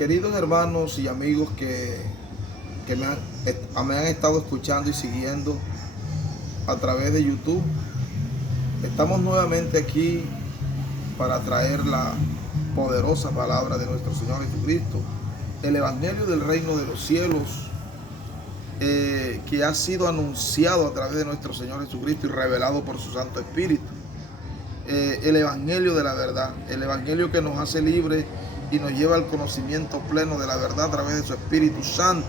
Queridos hermanos y amigos que me han estado escuchando y siguiendo a través de YouTube, estamos nuevamente aquí para traer la poderosa palabra de nuestro Señor Jesucristo, el Evangelio del Reino de los Cielos, que ha sido anunciado a través de nuestro Señor Jesucristo y revelado por su Santo Espíritu. El Evangelio de la verdad, el Evangelio que nos hace libres y nos lleva al conocimiento pleno de la verdad a través de su Espíritu Santo,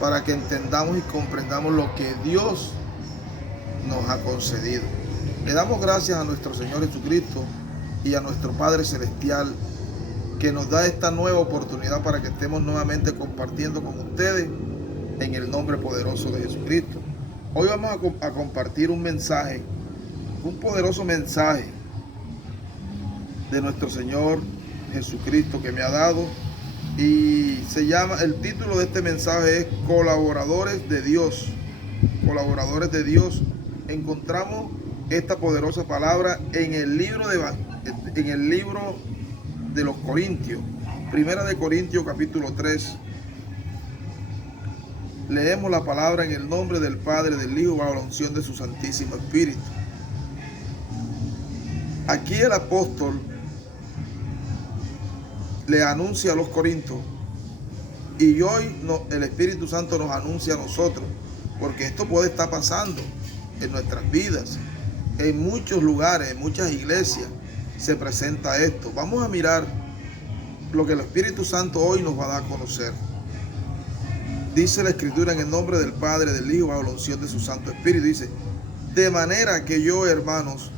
para que entendamos y comprendamos lo que Dios nos ha concedido. Le damos gracias a nuestro Señor Jesucristo y a nuestro Padre Celestial, que nos da esta nueva oportunidad para que estemos nuevamente compartiendo con ustedes en el nombre poderoso de Jesucristo. Hoy vamos a compartir un mensaje, un poderoso mensaje de nuestro Señor Jesucristo que me ha dado, y el título de este mensaje es Colaboradores de Dios. Colaboradores de Dios. Encontramos esta poderosa palabra en el libro de los Corintios, Primera de Corintios capítulo 3. Leemos la palabra en el nombre del Padre, del Hijo, bajo la unción de su Santísimo Espíritu. Aquí el apóstol le anuncia a los corintios, y hoy el Espíritu Santo nos anuncia a nosotros, porque esto puede estar pasando en nuestras vidas. En muchos lugares, en muchas iglesias se presenta esto. Vamos a mirar lo que el Espíritu Santo hoy nos va a dar a conocer. Dice la Escritura en el nombre del Padre, del Hijo, bajo la unción de su Santo Espíritu. Dice: de manera que yo, hermanos,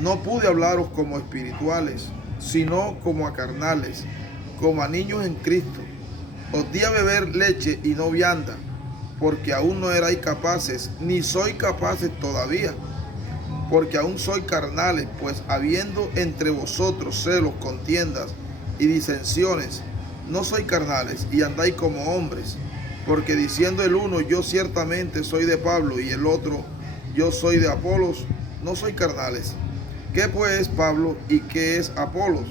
no pude hablaros como espirituales, sino como a carnales, como a niños en Cristo. Os di a beber leche y no vianda, porque aún no erais capaces, ni sois capaces todavía, porque aún sois carnales, pues habiendo entre vosotros celos, contiendas y disensiones, no sois carnales y andáis como hombres. Porque diciendo el uno, yo ciertamente soy de Pablo, y el otro, yo soy de Apolos, no sois carnales. ¿Qué pues es Pablo y qué es Apolos?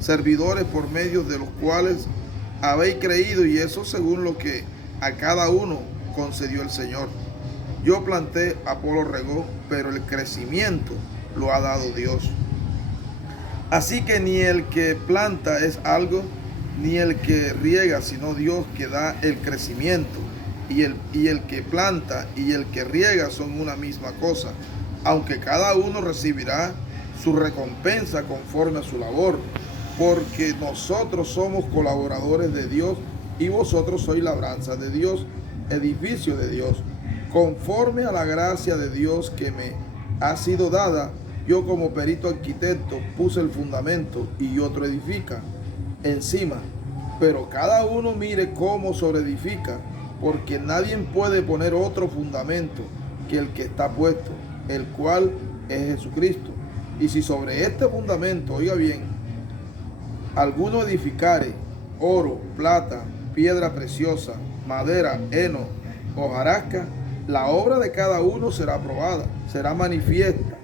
Servidores por medio de los cuales habéis creído, y eso según lo que a cada uno concedió el Señor. Yo planté, Apolo regó, pero el crecimiento lo ha dado Dios. Así que ni el que planta es algo, ni el que riega, sino Dios que da el crecimiento. Y el que planta y el que riega son una misma cosa, aunque cada uno recibirá su recompensa conforme a su labor, porque nosotros somos colaboradores de Dios, y vosotros sois labranza de Dios, edificio de Dios. Conforme a la gracia de Dios que me ha sido dada, yo como perito arquitecto puse el fundamento, y otro edifica encima, pero cada uno mire cómo sobreedifica, porque nadie puede poner otro fundamento que el que está puesto, el cual es Jesucristo. Y si sobre este fundamento, oiga bien, alguno edificare oro, plata, piedra preciosa, madera, heno, hojarasca, la obra de cada uno será probada, será manifiesta,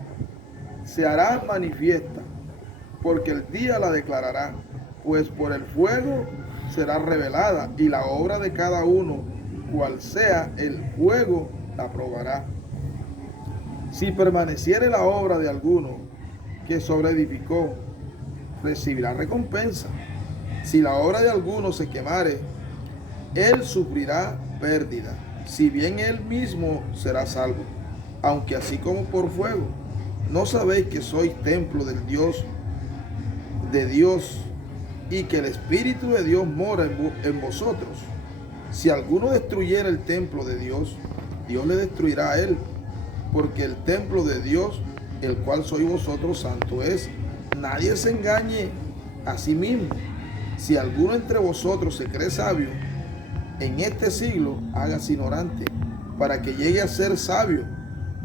se hará manifiesta, porque el día la declarará, pues por el fuego será revelada, y la obra de cada uno, cual sea el fuego, la probará. Si permaneciere la obra de alguno que sobreedificó, recibirá recompensa. Si la obra de alguno se quemare, él sufrirá pérdida, si bien él mismo será salvo, aunque así como por fuego. ¿No sabéis que sois templo del Dios, y que el Espíritu de Dios mora en vosotros? Si alguno destruyera el templo de Dios, Dios le destruirá a él, porque el templo de Dios, el cual sois vosotros, santo es. Nadie se engañe a sí mismo. Si alguno entre vosotros se cree sabio, en este siglo hágase ignorante, para que llegue a ser sabio,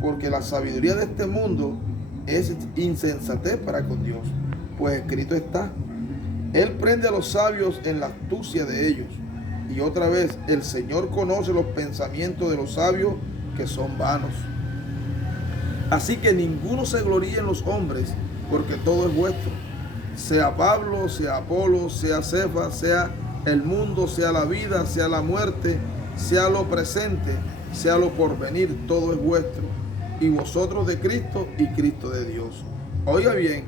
porque la sabiduría de este mundo es insensatez para con Dios. Pues escrito está: Él prende a los sabios en la astucia de ellos. Y otra vez, el Señor conoce los pensamientos de los sabios, que son vanos. Así que ninguno se gloríe en los hombres, porque todo es vuestro. sea Pablo, sea Apolo, sea Cefas, sea el mundo, sea la vida, sea la muerte, sea lo presente, sea lo porvenir, todo es vuestro, y vosotros de Cristo y Cristo de Dios. Oiga bien,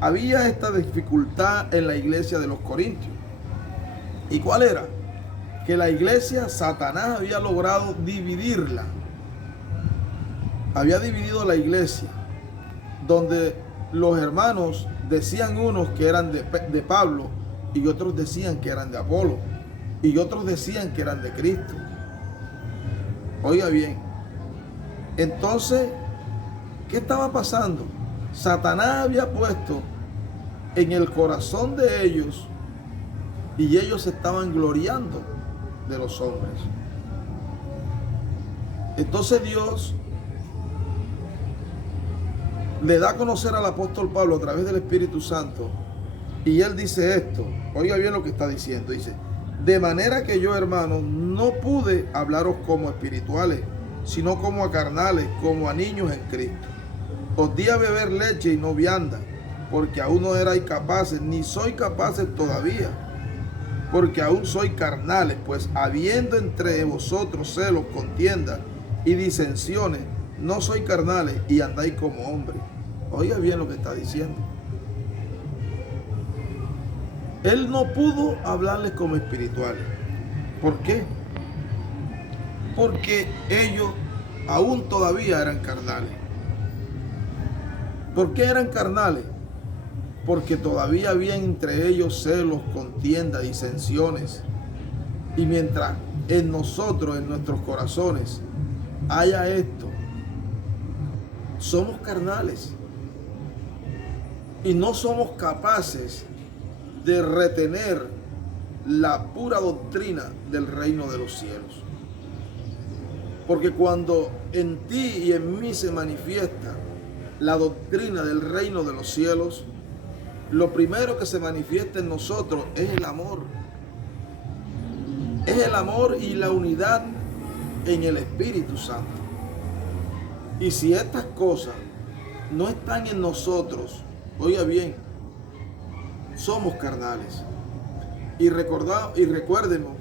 había esta dificultad en la iglesia de los Corintios. ¿Y cuál era? Que la iglesia, Satanás había logrado dividirla. Había dividido la iglesia, donde los hermanos decían unos que eran de Pablo y otros decían que eran de Apolo y otros decían que eran de Cristo. Oiga bien, entonces, ¿qué estaba pasando? Satanás había puesto en el corazón de ellos y ellos se estaban gloriando de los hombres. Entonces Dios le da a conocer al apóstol Pablo a través del Espíritu Santo y él dice esto. Oiga bien lo que está diciendo. Dice: de manera que yo, hermanos, no pude hablaros como espirituales, sino como a carnales, como a niños en Cristo. Os di a beber leche y no vianda, porque aún no erais capaces, ni soy capaces todavía, porque aún soy carnales, pues habiendo entre vosotros celos, contiendas y disensiones, no soy carnales y andáis como hombres. Oiga bien lo que está diciendo. Él no pudo hablarles como espirituales. ¿Por qué? Porque ellos aún todavía eran carnales. ¿Por qué eran carnales? Porque todavía había entre ellos celos, contiendas, disensiones. Y mientras en nosotros, en nuestros corazones, haya esto, somos carnales y no somos capaces de retener la pura doctrina del reino de los cielos. Porque cuando en ti y en mí se manifiesta la doctrina del reino de los cielos, lo primero que se manifiesta en nosotros es el amor. Es el amor y la unidad en el Espíritu Santo. Y si estas cosas no están en nosotros, oiga bien, somos carnales. Y recuérdenos,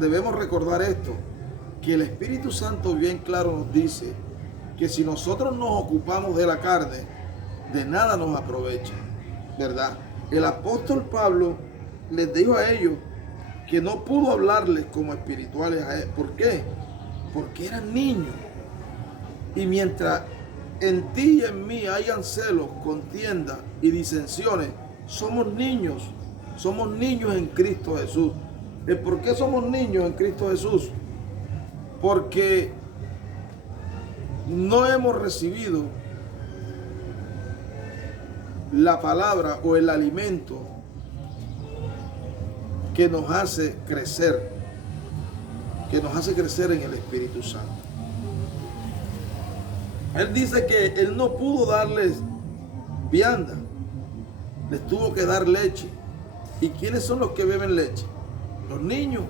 debemos recordar esto, que el Espíritu Santo bien claro nos dice que si nosotros nos ocupamos de la carne, de nada nos aprovecha, ¿verdad? El apóstol Pablo les dijo a ellos que no pudo hablarles como espirituales a él. ¿Por qué? Porque eran niños. Y mientras en ti y en mí hayan celos, contiendas y disensiones, somos niños en Cristo Jesús. ¿Por qué somos niños en Cristo Jesús? Porque no hemos recibido la palabra o el alimento que nos hace crecer en el Espíritu Santo. Él dice que él no pudo darles vianda, les tuvo que dar leche. ¿Y quiénes son los que beben leche? Los niños.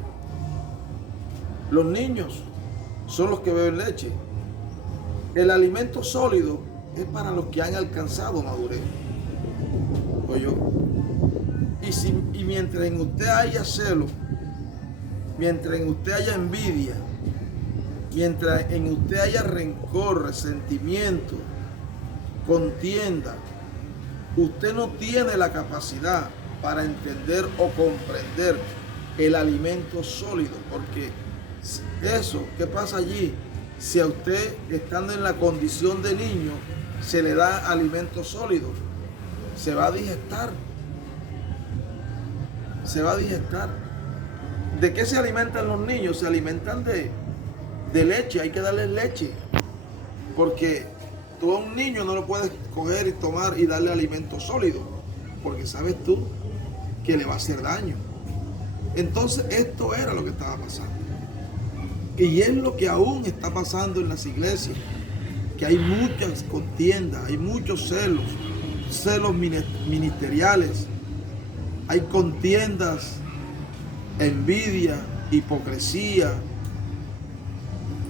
Los niños son los que beben leche. El alimento sólido es para los que han alcanzado madurez. Oye, y mientras en usted haya celo, mientras en usted haya envidia, mientras en usted haya rencor, resentimiento, contienda, usted no tiene la capacidad para entender o comprender el alimento sólido. Porque eso, ¿qué pasa allí? Si a usted, estando en la condición de niño, se le da alimento sólido, se va a digestar. Se va a digestar. ¿De qué se alimentan los niños? Se alimentan de leche. Hay que darles leche. Porque tú a un niño no lo puedes coger y tomar y darle alimento sólido, porque sabes tú que le va a hacer daño. Entonces esto era lo que estaba pasando. Y es lo que aún está pasando en las iglesias, que hay muchas contiendas, hay muchos celos ministeriales, hay contiendas, envidia, hipocresía.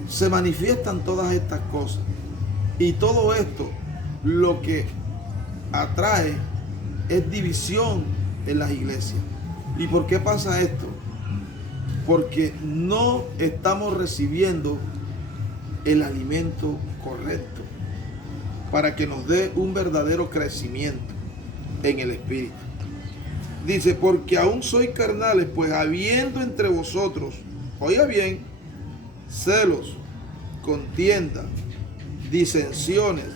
Se manifiestan todas estas cosas. Y todo esto lo que atrae es división en las iglesias. ¿Y por qué pasa esto? Porque no estamos recibiendo el alimento correcto para que nos dé un verdadero crecimiento en el espíritu. Dice, porque aún sois carnales, pues habiendo entre vosotros, oiga bien, celos, contienda, disensiones.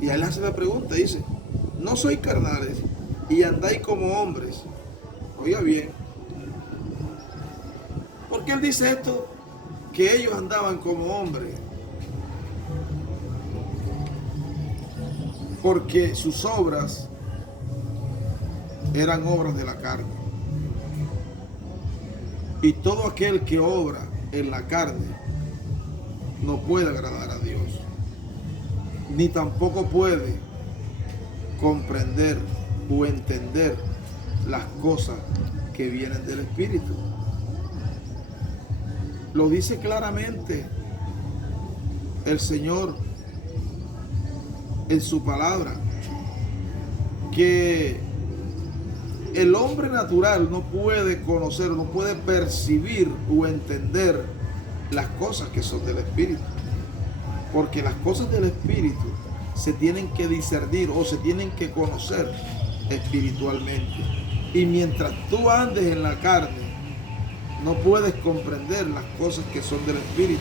Y él hace la pregunta, dice, no sois carnales y andáis como hombres. Oiga bien, ¿por qué él dice esto? Que ellos andaban como hombres. Porque sus obras eran obras de la carne. Y todo aquel que obra en la carne no puede agradar a Dios, ni tampoco puede comprender o entender las cosas que vienen del Espíritu. Lo dice claramente el Señor en su palabra, que el hombre natural no puede conocer, no puede percibir o entender las cosas que son del Espíritu, porque las cosas del Espíritu se tienen que discernir o se tienen que conocer espiritualmente. Y mientras tú andes en la carne, no puedes comprender las cosas que son del Espíritu.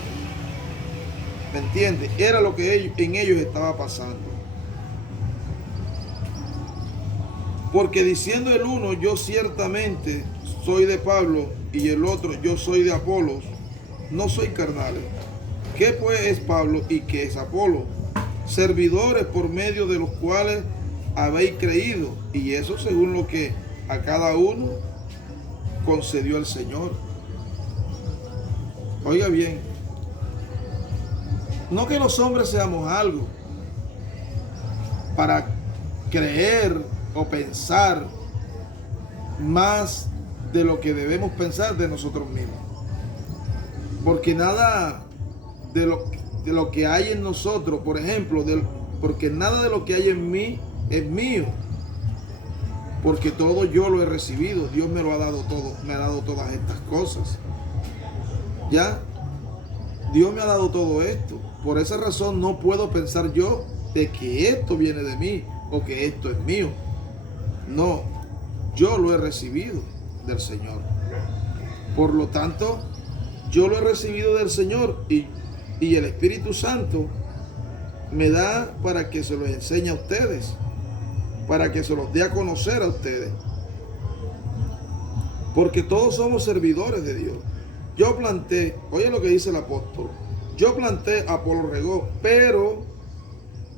¿Me entiendes? Era lo que en ellos estaba pasando. Porque diciendo el uno, yo ciertamente soy de Pablo, y el otro, yo soy de Apolos, no soy carnales. ¿Qué pues es Pablo y qué es Apolo? Servidores por medio de los cuales habéis creído, y eso según lo que a cada uno concedió el Señor. Oiga bien, no que los hombres seamos algo para creer o pensar más de lo que debemos pensar de nosotros mismos, porque nada de lo que hay en nosotros, por ejemplo, porque nada de lo que hay en mí es mío, porque todo yo lo he recibido. Dios me lo ha dado todo, me ha dado todas estas cosas. ¿Ya? Dios me ha dado todo esto. Por esa razón no puedo pensar yo de que esto viene de mí o que esto es mío. No, yo lo he recibido del Señor. Por lo tanto, yo lo he recibido del Señor y el Espíritu Santo me da para que se los enseñe a ustedes, para que se los dé a conocer a ustedes. Porque todos somos servidores de Dios. Yo planté, oye lo que dice el apóstol, yo planté, Apolo regó, pero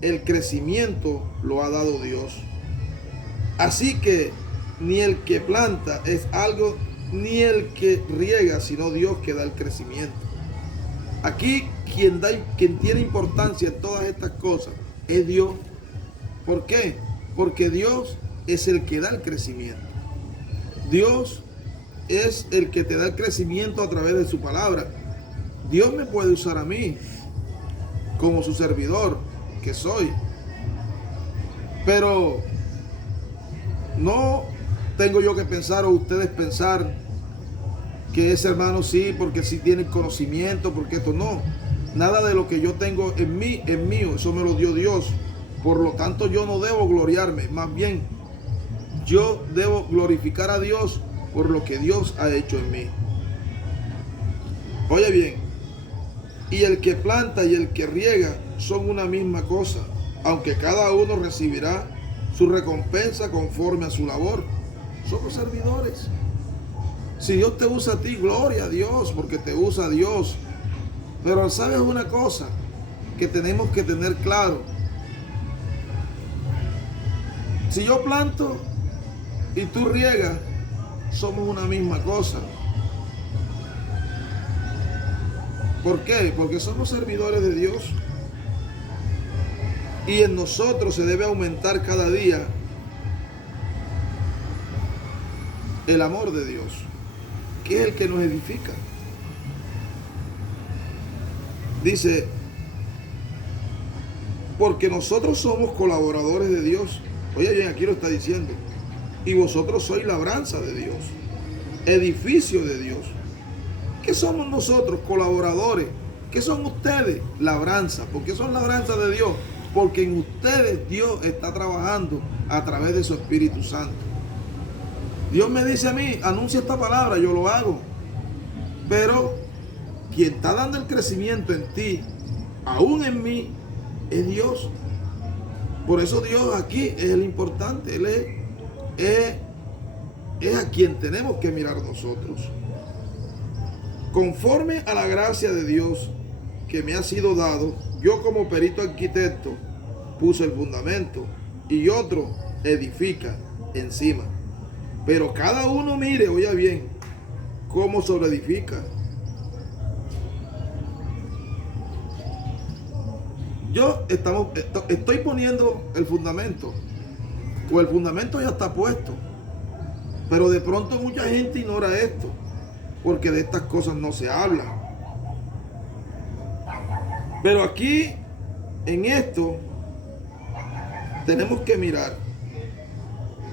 el crecimiento lo ha dado Dios. Así que ni el que planta es algo, ni el que riega, sino Dios que da el crecimiento. Aquí quien tiene importancia en todas estas cosas es Dios. ¿Por qué? Porque Dios es el que da el crecimiento. Dios es el que te da el crecimiento a través de su palabra. Dios me puede usar a mí como su servidor que soy, pero no tengo yo que pensar o ustedes pensar que ese hermano sí, porque sí tiene conocimiento, porque esto no. Nada de lo que yo tengo en mí es mío, eso me lo dio Dios. Por lo tanto, yo no debo gloriarme, más bien yo debo glorificar a Dios por lo que Dios ha hecho en mí. Oye bien, y el que planta y el que riega son una misma cosa, aunque cada uno recibirá su recompensa conforme a su labor. Somos servidores. Si Dios te usa a ti, gloria a Dios, porque te usa a Dios. Pero ¿sabes una cosa que tenemos que tener claro? Si yo planto y tú riegas, somos una misma cosa. ¿Por qué? Porque somos servidores de Dios. Y en nosotros se debe aumentar cada día el amor de Dios, que es el que nos edifica. Dice, porque nosotros somos colaboradores de Dios. Oye bien, aquí lo está diciendo. Y vosotros sois labranza de Dios, edificio de Dios. ¿Qué somos nosotros? Colaboradores. ¿Qué son ustedes? Labranza. ¿Por qué son labranza de Dios? Porque en ustedes Dios está trabajando a través de su Espíritu Santo. Dios me dice a mí, anuncia esta palabra, yo lo hago. Pero quien está dando el crecimiento en ti, aún en mí, es Dios. Por eso Dios aquí es el importante. Él es a quien tenemos que mirar nosotros. Conforme a la gracia de Dios que me ha sido dado, yo como perito arquitecto puse el fundamento y otro edifica encima. Pero cada uno mire, oiga bien, cómo sobreedifica. Yo estoy poniendo el fundamento, o el fundamento ya está puesto, pero de pronto mucha gente ignora esto, porque de estas cosas no se habla. Pero aquí, en esto, tenemos que mirar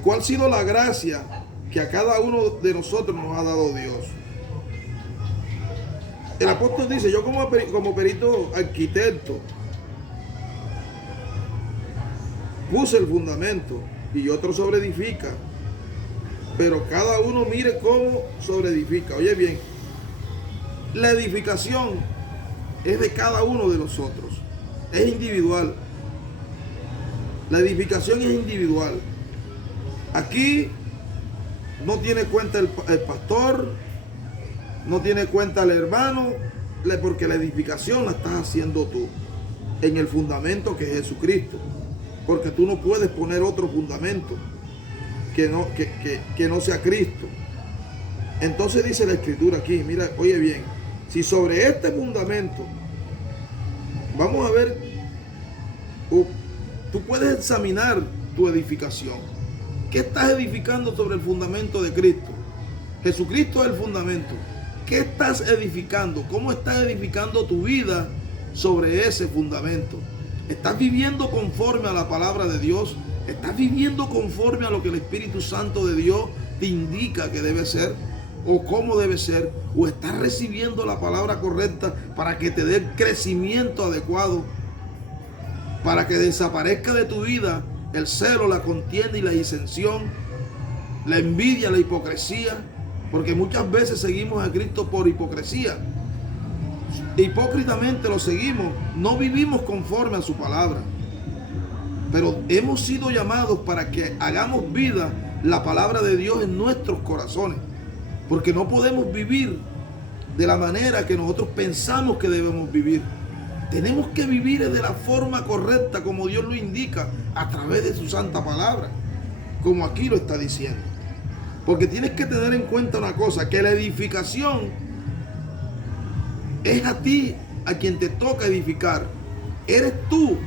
cuál ha sido la gracia que a cada uno de nosotros nos ha dado Dios. El apóstol dice, yo como perito arquitecto puse el fundamento y otro sobreedifica, pero cada uno mire cómo sobreedifica. Oye bien, la edificación es de cada uno de nosotros, es individual. La edificación es individual. Aquí no tiene cuenta el pastor, no tiene cuenta el hermano, porque la edificación la estás haciendo tú en el fundamento que es Jesucristo. Porque tú no puedes poner otro fundamento que no sea Cristo. Entonces dice la Escritura aquí, mira, oye bien, si sobre este fundamento, vamos a ver, tú puedes examinar tu edificación. ¿Qué estás edificando sobre el fundamento de Cristo? Jesucristo es el fundamento. ¿Qué estás edificando? ¿Cómo estás edificando tu vida sobre ese fundamento? ¿Estás viviendo conforme a la palabra de Dios? ¿Estás viviendo conforme a lo que el Espíritu Santo de Dios te indica que debe ser? ¿O cómo debe ser? ¿O estás recibiendo la palabra correcta para que te dé el crecimiento adecuado? Para que desaparezca de tu vida el celo, la contienda y la disensión, la envidia, la hipocresía. Porque muchas veces seguimos a Cristo por hipocresía. Hipócritamente lo seguimos, no vivimos conforme a su palabra. Pero hemos sido llamados para que hagamos vida la palabra de Dios en nuestros corazones. Porque no podemos vivir de la manera que nosotros pensamos que debemos vivir. Tenemos que vivir de la forma correcta como Dios lo indica a través de su santa palabra, como aquí lo está diciendo. Porque tienes que tener en cuenta una cosa, que la edificación es a ti a quien te toca edificar. Eres tú,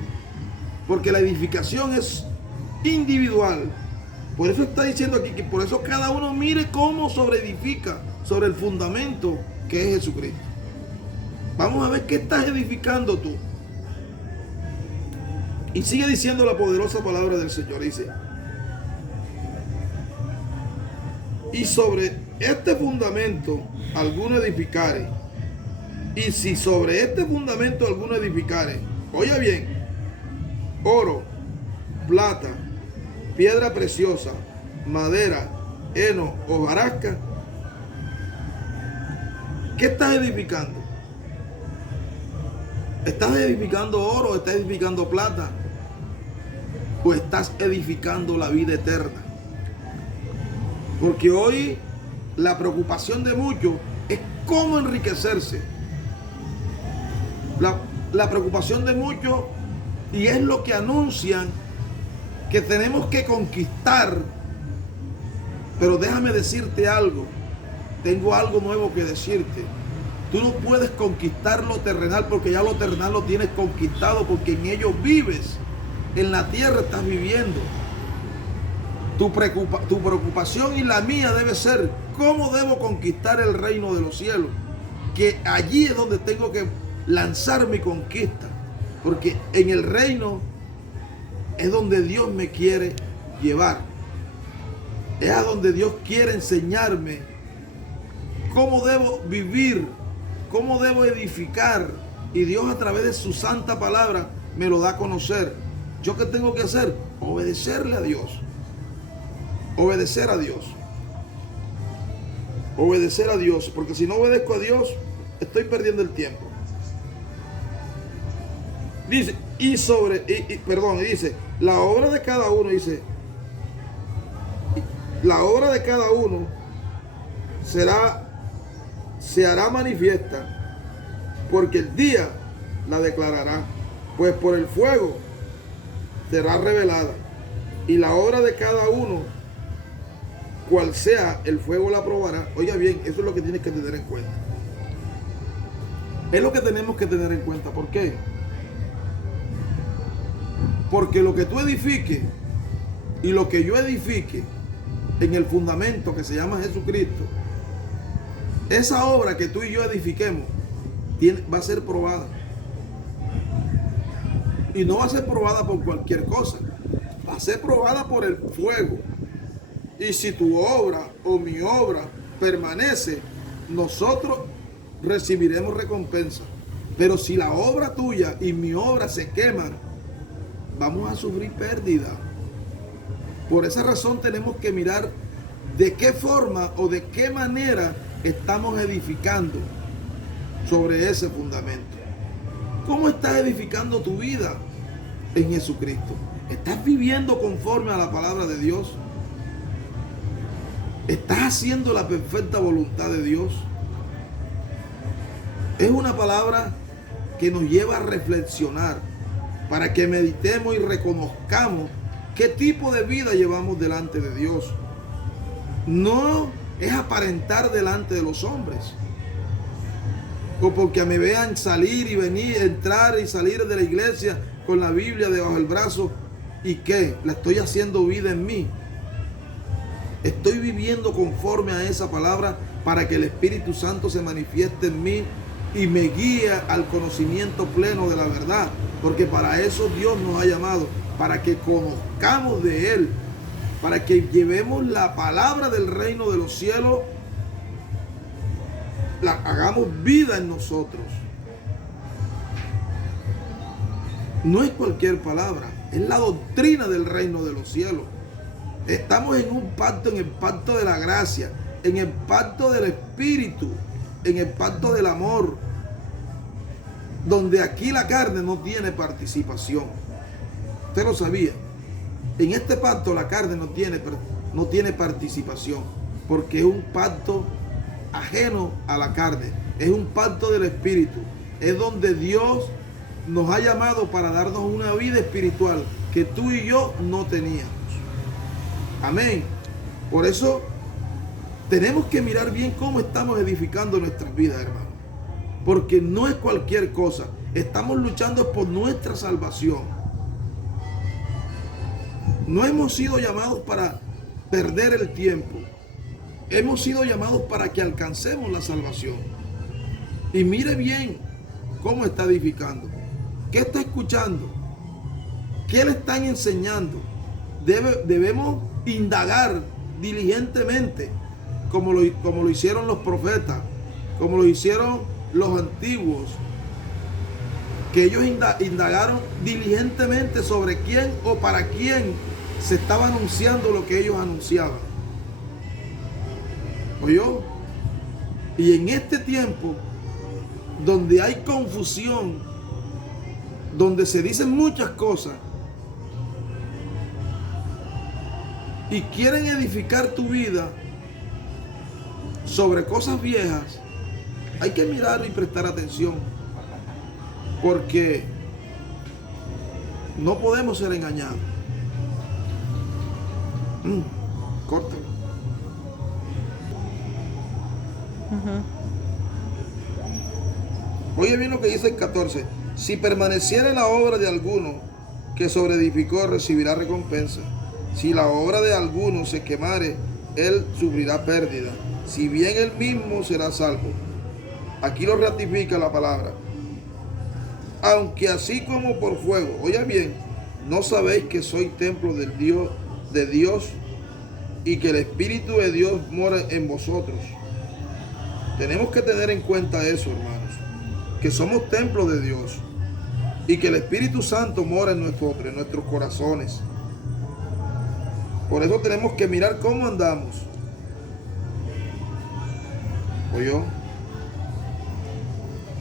porque la edificación es individual. Por eso está diciendo aquí que por eso cada uno mire cómo sobreedifica sobre el fundamento que es Jesucristo. Vamos a ver qué estás edificando tú. Y sigue diciendo la poderosa palabra del Señor. Dice, y sobre este fundamento alguno edificare. Y si sobre este fundamento alguno edificare, oye bien, oro, plata, piedra preciosa, madera, heno, hojarasca, ¿qué estás edificando? ¿Estás edificando oro? ¿Estás edificando plata? ¿O estás edificando la vida eterna? Porque hoy la preocupación de muchos es cómo enriquecerse. La preocupación de muchos, y es lo que anuncian, que tenemos que conquistar. Pero déjame decirte algo. Tengo algo nuevo que decirte. Tú no puedes conquistar lo terrenal porque ya lo terrenal lo tienes conquistado, porque en ello vives. En la tierra estás viviendo. Tu preocupación y la mía debe ser cómo debo conquistar el reino de los cielos. Que allí es donde tengo que lanzar mi conquista. Porque en el reino es donde Dios me quiere llevar. Es a donde Dios quiere enseñarme cómo debo vivir, cómo debo edificar. Y Dios a través de su santa palabra me lo da a conocer. ¿Yo qué tengo que hacer? Obedecerle a Dios. Obedecer a Dios. Obedecer a Dios. Porque si no obedezco a Dios, estoy perdiendo el tiempo. Dice, dice, la obra de cada uno, dice, la obra de cada uno se hará manifiesta, porque el día la declarará, pues por el fuego será revelada, y la obra de cada uno, cual sea, el fuego la probará. Oiga bien, eso es lo que tienes que tener en cuenta. Es lo que tenemos que tener en cuenta. ¿Por qué? Porque lo que tú edifiques y lo que yo edifique en el fundamento que se llama Jesucristo, esa obra que tú y yo edifiquemos va a ser probada. Y no va a ser probada por cualquier cosa. Va a ser probada por el fuego. Y si tu obra o mi obra permanece, nosotros recibiremos recompensa. Pero si la obra tuya y mi obra se queman, vamos a sufrir pérdida. Por esa razón tenemos que mirar de qué forma o de qué manera estamos edificando sobre ese fundamento. ¿Cómo estás edificando tu vida en Jesucristo? ¿Estás viviendo conforme a la palabra de Dios? ¿Estás haciendo la perfecta voluntad de Dios? Es una palabra que nos lleva a reflexionar para que meditemos y reconozcamos qué tipo de vida llevamos delante de Dios. No es aparentar delante de los hombres, o porque me vean salir y venir, entrar y salir de la iglesia con la Biblia debajo del brazo. ¿Y qué? ¿La estoy haciendo vida en mí? Estoy viviendo conforme a esa palabra para que el Espíritu Santo se manifieste en mí y me guíe al conocimiento pleno de la verdad. Porque para eso Dios nos ha llamado, para que conozcamos de Él, para que llevemos la palabra del reino de los cielos, la hagamos vida en nosotros. No es cualquier palabra, es la doctrina del reino de los cielos. Estamos en un pacto, en el pacto de la gracia, en el pacto del Espíritu, en el pacto del amor, donde aquí la carne no tiene participación. Usted lo sabía. En este pacto la carne no tiene participación, porque es un pacto ajeno a la carne. Es un pacto del Espíritu. Es donde Dios nos ha llamado para darnos una vida espiritual que tú y yo no teníamos. Amén. Por eso tenemos que mirar bien cómo estamos edificando nuestras vidas, hermano. Porque no es cualquier cosa. Estamos luchando por nuestra salvación. No hemos sido llamados para perder el tiempo. Hemos sido llamados para que alcancemos la salvación. Y mire bien cómo está edificando. ¿Qué está escuchando? ¿Qué le están enseñando? Debemos indagar diligentemente, como lo hicieron los profetas, como lo hicieron los antiguos, que ellos indagaron diligentemente sobre quién o para quién se estaba anunciando lo que ellos anunciaban. ¿Oyó? Y en este tiempo, donde hay confusión, donde se dicen muchas cosas, y quieren edificar tu vida sobre cosas viejas, hay que mirar y prestar atención, porque no podemos ser engañados. Córtalo. Oye bien lo que dice el 14. Si permaneciere la obra de alguno que sobreedificó, recibirá recompensa. Si la obra de alguno se quemare, él sufrirá pérdida, si bien él mismo será salvo. Aquí lo ratifica la palabra. Aunque así como por fuego, oye bien, no sabéis que soy templo del Dios de Dios y que el Espíritu de Dios mora en vosotros. Tenemos que tener en cuenta eso, hermanos, que somos templo de Dios y que el Espíritu Santo mora en nosotros, en nuestros corazones. Por eso tenemos que mirar cómo andamos. ¿Oyó?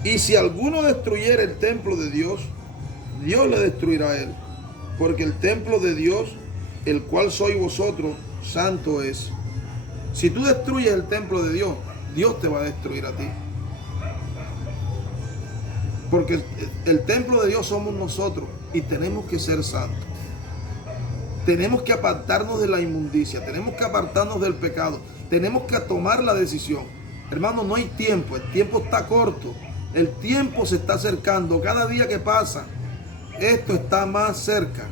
Y si alguno destruyera el templo de Dios, Dios le destruirá a él, porque el templo de Dios, el cual sois vosotros, santo es. Si tú destruyes el templo de Dios, Dios te va a destruir a ti. Porque el templo de Dios somos nosotros y tenemos que ser santos. Tenemos que apartarnos de la inmundicia, tenemos que apartarnos del pecado, tenemos que tomar la decisión. Hermano, no hay tiempo, el tiempo está corto, el tiempo se está acercando, cada día que pasa, esto está más cerca.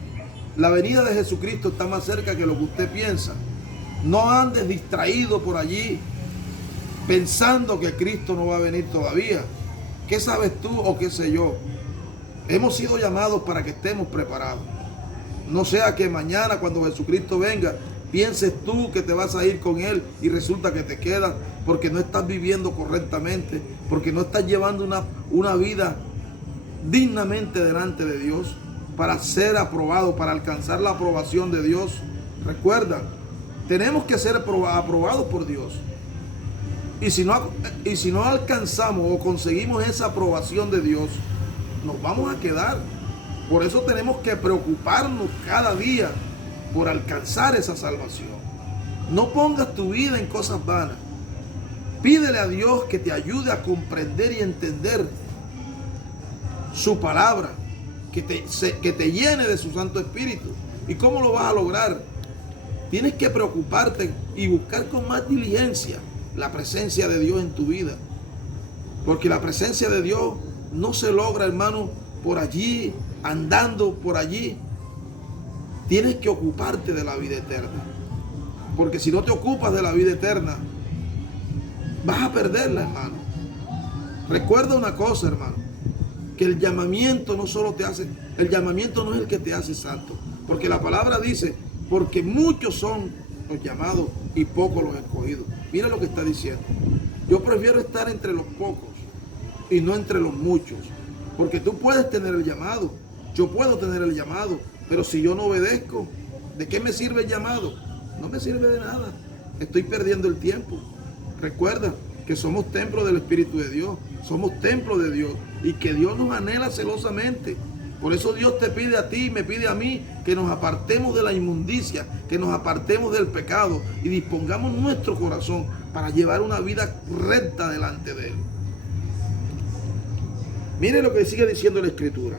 La venida de Jesucristo está más cerca que lo que usted piensa. No andes distraído por allí, pensando que Cristo no va a venir todavía. ¿Qué sabes tú o qué sé yo? Hemos sido llamados para que estemos preparados. No sea que mañana cuando Jesucristo venga, pienses tú que te vas a ir con Él y resulta que te quedas porque no estás viviendo correctamente, porque no estás llevando una vida dignamente delante de Dios para ser aprobado, para alcanzar la aprobación de Dios. Recuerda, tenemos que ser aprobados por Dios. Y si no alcanzamos o conseguimos esa aprobación de Dios, nos vamos a quedar. Por eso tenemos que preocuparnos cada día por alcanzar esa salvación. No pongas tu vida en cosas vanas. Pídele a Dios que te ayude a comprender y entender su palabra, que te llene de su Santo Espíritu. ¿Y cómo lo vas a lograr? Tienes que preocuparte y buscar con más diligencia la presencia de Dios en tu vida. Porque la presencia de Dios no se logra, hermano, por allí, andando por allí. Tienes que ocuparte de la vida eterna. Porque si no te ocupas de la vida eterna, vas a perderla, hermano. Recuerda una cosa, hermano, que el llamamiento no solo te hace, el llamamiento no es el que te hace santo. Porque la palabra dice, porque muchos son los llamados y pocos los escogidos. Mira lo que está diciendo. Yo prefiero estar entre los pocos y no entre los muchos. Porque tú puedes tener el llamado, yo puedo tener el llamado, pero si yo no obedezco, ¿de qué me sirve el llamado? No me sirve de nada. Estoy perdiendo el tiempo. Recuerda que somos templo del Espíritu de Dios, somos templo de Dios y que Dios nos anhela celosamente. Por eso Dios te pide a ti y me pide a mí que nos apartemos de la inmundicia, que nos apartemos del pecado y dispongamos nuestro corazón para llevar una vida recta delante de Él. Mire lo que sigue diciendo la Escritura.